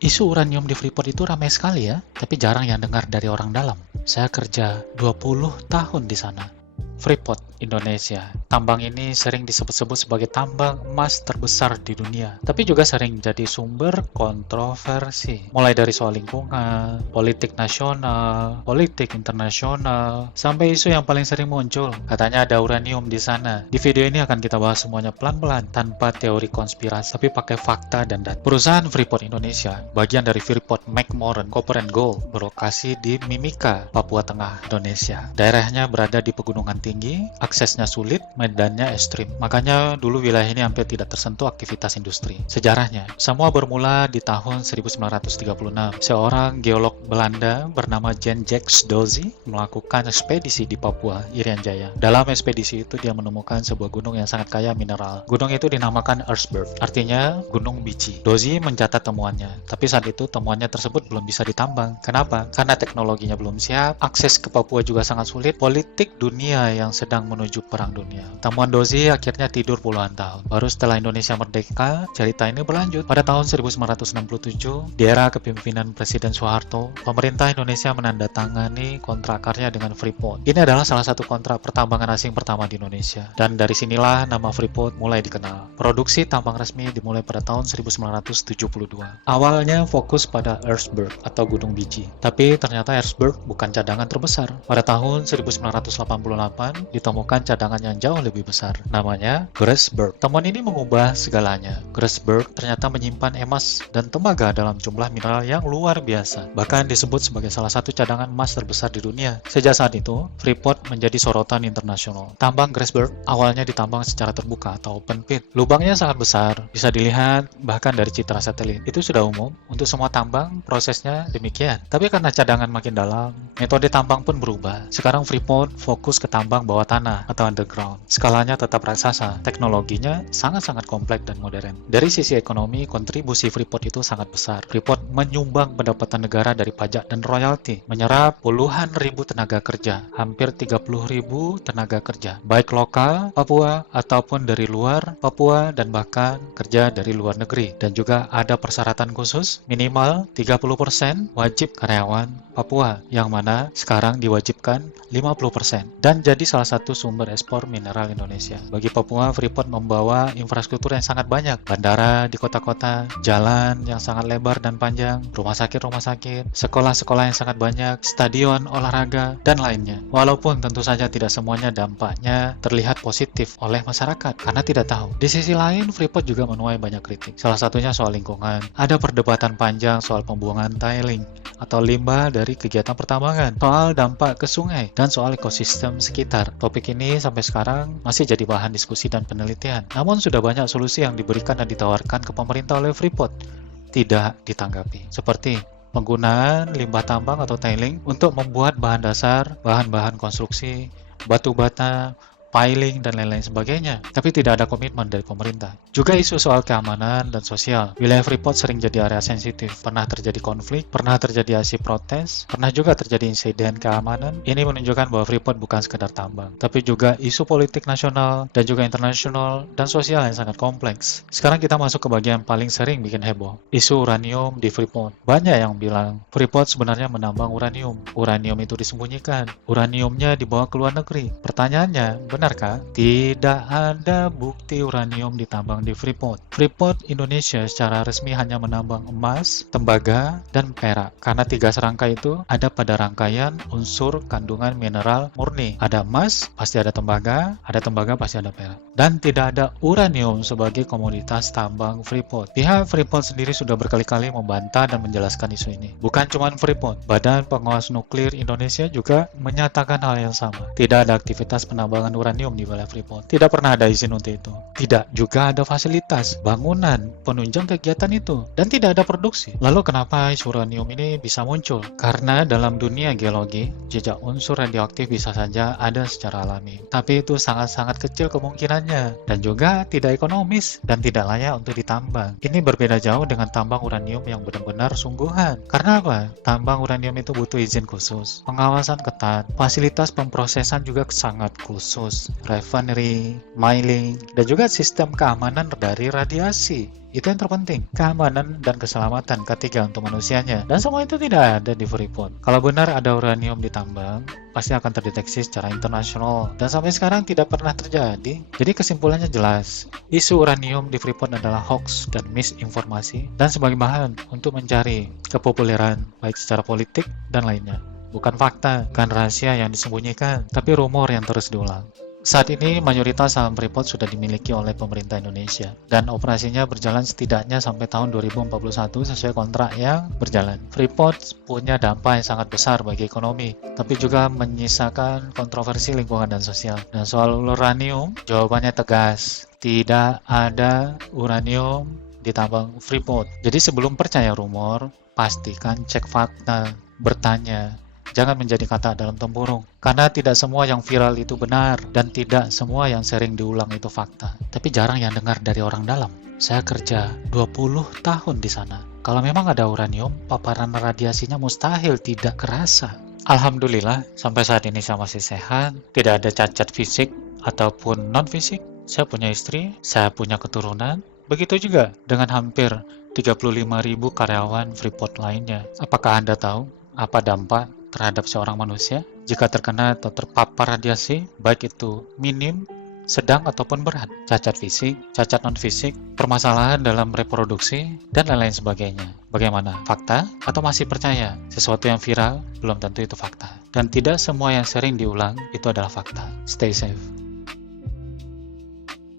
Isu uranium di Freeport itu ramai sekali ya, tapi jarang yang dengar dari orang dalam. Saya kerja 20 tahun di sana. Freeport, Indonesia. Tambang ini sering disebut-sebut sebagai tambang emas terbesar di dunia, tapi juga sering jadi sumber kontroversi. Mulai dari soal lingkungan, politik nasional, politik internasional, sampai isu yang paling sering muncul. Katanya ada uranium di sana. Di video ini akan kita bahas semuanya pelan-pelan, tanpa teori konspirasi, tapi pakai fakta dan data. Perusahaan Freeport Indonesia, bagian dari Freeport McMoran Copper and Gold, berlokasi di Mimika, Papua Tengah, Indonesia. Daerahnya berada di pegunungan tinggi, aksesnya sulit, medannya ekstrim. Makanya dulu wilayah ini hampir tidak tersentuh aktivitas industri. Sejarahnya, semua bermula di tahun 1936. Seorang geolog Belanda bernama Jan-Jacques Dozy melakukan ekspedisi di Papua, Irian Jaya. Dalam ekspedisi itu dia menemukan sebuah gunung yang sangat kaya mineral. Gunung itu dinamakan Erzberg, artinya gunung biji. Dozy mencatat temuannya, tapi saat itu temuannya tersebut belum bisa ditambang. Kenapa? Karena teknologinya belum siap, akses ke Papua juga sangat sulit, politik dunia yang sedang menuju perang dunia. Temuan Dozy akhirnya tidur puluhan tahun. Baru setelah Indonesia merdeka, cerita ini berlanjut. Pada tahun 1967, di era kepemimpinan Presiden Soeharto, pemerintah Indonesia menandatangani kontrak karya dengan Freeport. Ini adalah salah satu kontrak pertambangan asing pertama di Indonesia. Dan dari sinilah nama Freeport mulai dikenal. Produksi tambang resmi dimulai pada tahun 1972. Awalnya fokus pada Erzberg atau gunung biji. Tapi ternyata Erzberg bukan cadangan terbesar. Pada tahun 1988 ditemukan cadangan yang jauh lebih besar, namanya Grasberg. Temuan ini mengubah segalanya. Grasberg ternyata menyimpan emas dan tembaga dalam jumlah mineral yang luar biasa, bahkan disebut sebagai salah satu cadangan emas terbesar di dunia. Sejak saat itu, Freeport menjadi sorotan internasional. Tambang Grasberg awalnya ditambang secara terbuka atau open pit. Lubangnya sangat besar, bisa dilihat bahkan dari citra satelit. Itu sudah umum untuk semua tambang, prosesnya demikian. Tapi karena cadangan makin dalam, metode tambang pun berubah. Sekarang Freeport fokus ke tambang bawah tanah atau underground. Skalanya tetap raksasa, teknologinya sangat-sangat kompleks dan modern. Dari sisi ekonomi, kontribusi Freeport itu sangat besar. Freeport menyumbang pendapatan negara dari pajak dan royalti, menyerap puluhan ribu tenaga kerja, hampir 30 ribu tenaga kerja, baik lokal Papua ataupun dari luar Papua dan bahkan kerja dari luar negeri. Dan juga ada persyaratan khusus, minimal 30% wajib karyawan Papua, yang mana sekarang diwajibkan 50%, dan jadi salah satu sumber ekspor mineral Indonesia. Bagi Papua, Freeport membawa infrastruktur yang sangat banyak, bandara di kota-kota, jalan yang sangat lebar dan panjang, rumah sakit, sekolah-sekolah yang sangat banyak, stadion olahraga, dan lainnya. Walaupun tentu saja tidak semuanya dampaknya terlihat positif oleh masyarakat, karena tidak tahu. Di sisi lain, Freeport juga menuai banyak kritik. Salah satunya soal lingkungan. Ada perdebatan panjang soal pembuangan tiling atau limbah dari kegiatan pertambangan, soal dampak ke sungai, dan soal ekosistem sekitar. Topik ini sampai sekarang masih jadi bahan diskusi dan penelitian. Namun sudah banyak solusi yang diberikan dan ditawarkan ke pemerintah oleh Freeport, tidak ditanggapi. Seperti penggunaan limbah tambang atau tiling untuk membuat bahan dasar, bahan-bahan konstruksi, batu bata, piling, dan lain-lain sebagainya, tapi tidak ada komitmen dari pemerintah. Juga isu soal keamanan dan sosial. Wilayah Freeport sering jadi area sensitif. Pernah terjadi konflik, pernah terjadi aksi protes, pernah juga terjadi insiden keamanan. Ini menunjukkan bahwa Freeport bukan sekedar tambang, tapi juga isu politik nasional dan juga internasional dan sosial yang sangat kompleks. Sekarang kita masuk ke bagian paling sering bikin heboh, isu uranium di Freeport. Banyak yang bilang Freeport sebenarnya menambang uranium. Uranium itu disembunyikan. Uraniumnya dibawa ke luar negeri. Pertanyaannya, benarkah? Tidak ada bukti uranium ditambang di Freeport. Freeport Indonesia secara resmi hanya menambang emas, tembaga, dan perak. Karena 3 serangkai itu ada pada rangkaian unsur kandungan mineral murni. Ada emas, pasti ada tembaga pasti ada perak. Dan tidak ada uranium sebagai komoditas tambang Freeport. Pihak Freeport sendiri sudah berkali-kali membantah dan menjelaskan isu ini. Bukan cuma Freeport, Badan Pengawas Nuklir Indonesia juga menyatakan hal yang sama. Tidak ada aktivitas penambangan uranium di wilayah Freeport. Tidak pernah ada izin untuk itu. Tidak juga ada fasilitas, bangunan, penunjang kegiatan itu. Dan tidak ada produksi. Lalu kenapa isu uranium ini bisa muncul? Karena dalam dunia geologi, jejak unsur radioaktif bisa saja ada secara alami. Tapi itu sangat-sangat kecil kemungkinannya. Dan juga tidak ekonomis dan tidak layak untuk ditambang. Ini berbeda jauh dengan tambang uranium yang benar-benar sungguhan. Karena apa? Tambang uranium itu butuh izin khusus, pengawasan ketat, fasilitas pemprosesan juga sangat khusus. host, refinery, mining, dan juga sistem keamanan dari radiasi. Itu yang terpenting, keamanan dan keselamatan ketiga untuk manusianya. Dan semua itu tidak ada di Freeport. Kalau benar ada uranium ditambang, pasti akan terdeteksi secara internasional. Dan sampai sekarang tidak pernah terjadi. Jadi kesimpulannya jelas, isu uranium di Freeport adalah hoax dan misinformasi, dan sebagai bahan untuk mencari kepopuleran, baik secara politik dan lainnya. Bukan fakta, bukan rahasia yang disembunyikan, tapi rumor yang terus diulang. Saat ini, mayoritas saham Freeport sudah dimiliki oleh pemerintah Indonesia, dan operasinya berjalan setidaknya sampai tahun 2041 sesuai kontrak yang berjalan. Freeport punya dampak yang sangat besar bagi ekonomi, tapi juga menyisakan kontroversi lingkungan dan sosial. Dan soal uranium, jawabannya tegas. Tidak ada uranium di tambang Freeport. Jadi sebelum percaya rumor, pastikan cek fakta, bertanya. Jangan menjadi kata dalam tempurung, karena tidak semua yang viral itu benar, dan tidak semua yang sering diulang itu fakta. Tapi jarang yang dengar dari orang dalam. Saya kerja 20 tahun di sana. Kalau memang ada uranium, paparan radiasinya mustahil tidak kerasa. Alhamdulillah, sampai saat ini saya masih sehat, tidak ada cacat fisik ataupun non-fisik. Saya punya istri, saya punya keturunan. Begitu juga dengan hampir 35.000 karyawan Freeport lainnya. Apakah Anda tahu apa dampak terhadap seorang manusia jika terkena atau terpapar radiasi, baik itu minim, sedang ataupun berat, cacat fisik, cacat non-fisik, permasalahan dalam reproduksi, dan lain-lain sebagainya. Bagaimana? Fakta atau masih percaya? Sesuatu yang viral belum tentu itu fakta. Dan tidak semua yang sering diulang itu adalah fakta. Stay safe.